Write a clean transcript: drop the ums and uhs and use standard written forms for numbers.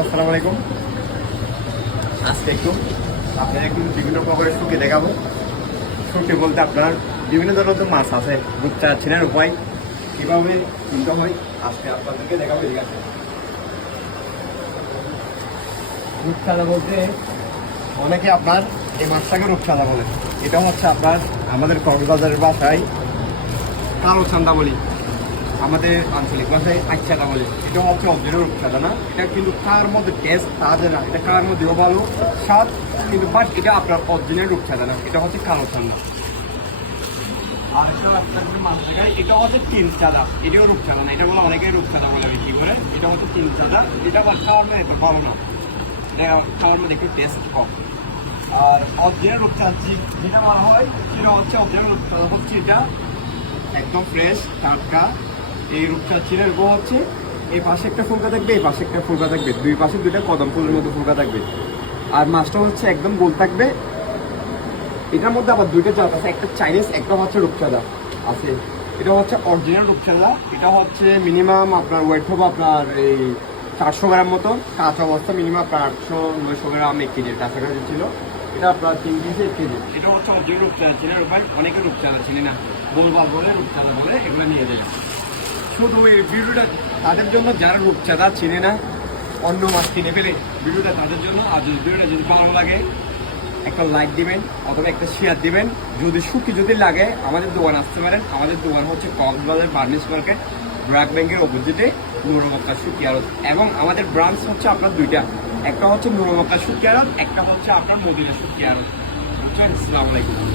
আসসালামু আলাইকুম। আজকে আপনার বিভিন্ন প্রকারের শুকি দেখাবো। শুকি বলতে আপনার বিভিন্ন ধরনের মাছ আছে, রূপচা চেনার উপায় কীভাবে চিনতে হয় আজকে আপনাদেরকে দেখাবো। ঠিক আছে, রূপচাঁদা বলতে অনেকে আপনার এই মাছটাকে রূপচাঁদা বলে। এটা হচ্ছে আপনার আমাদের কক্সবাজারের ভাষায় কালো চান্দা বলি, আমাদের আঞ্চলিক ভাষায় আচ্ছাদা বলে। এটা হচ্ছে অরিজিনাল রূপচাঁদা না, এটা কিন্তু কার মধ্যে টেস্ট তাজে না, এটা কার মধ্যেও ভালো স্বাদ, কিন্তু বাট এটা আপনার অরিজিনাল রূপচাঁদা না, এটা হচ্ছে কালো চান্দা। আর একটা মাছ দেখায়, এটা হচ্ছে তিন চাঁদা, এটাও রূপচাঁদা না, এটা বলে অনেকে রূপচাঁদা বলে বিক্রি করে। এটা হচ্ছে তিন চাঁদা, এটা খাওয়ার মধ্যে এত ভালো না, এটা খাওয়ার মধ্যে একটু টেস্ট কম। আর অরিজিনাল রূপচাঁদা যেটা বলা হয় সেটা হচ্ছে অরিজিনাল রূপচাঁদা হচ্ছে এটা একদম ফ্রেশ টাটকা। এই রূপচাঁদা চিনের গো হচ্ছে এই পাশে একটা ফুলকা থাকবে, এই পাশে একটা ফুলকা থাকবে, দুই পাশে দুইটা কদম ফুলের মতো ফুলকা থাকবে। আর মাছটা হচ্ছে একদম গোল থাকবে। এটার মধ্যে আবার দুইটা জাত আছে, একটা চাইনিজ, একটা হচ্ছে রূপচাঁদা আছে। এটা হচ্ছে অরিজিনাল রূপচাঁদা। এটা হচ্ছে মিনিমাম আপনার ওয়েট হবে আপনার এই 400 গ্রাম মতো, কাঁচা অবস্থা মিনিমাম আপনার 800-900 গ্রাম 1 কেজির কাছাকাছি ছিল। এটা আপনার 3 কেজি 1 কেজি। এটা হচ্ছে অরিজিনাল রূপচাঁদা চেনার উপায়। অনেকে রূপচাঁদা চিনে না, গোলবাল বলে, রূপচাঁদা বলে, এগুলো নিয়ে যায়। শুধু এই ভিডিওটা তাদের জন্য যারা রূপচাঁদা চিনে না, অন্য মাছ কিনে ফেলে, ভিডিওটা তাদের জন্য। আর যদি ভিডিওটা যদি ভালো লাগে একটা লাইক দিবেন অথবা একটা শেয়ার দিবেন। যদি শুকি যদি লাগে আমাদের দোকান আসতে পারেন। আমাদের দোকান হচ্ছে কক্সবাজার ফার্নিশ মার্কেট, ব্র্যাক ব্যাংকের অপোজিটে, নুরমক্কা শুকি আড়ত। এবং আমাদের ব্রাঞ্চ হচ্ছে আপনার দুইটা, একটা হচ্ছে নুরমক্কা শুকি আড়ত, একটা হচ্ছে আপনার মদিনা শুকি আড়ত। বুঝছেন? আসসালামু আলাইকুম।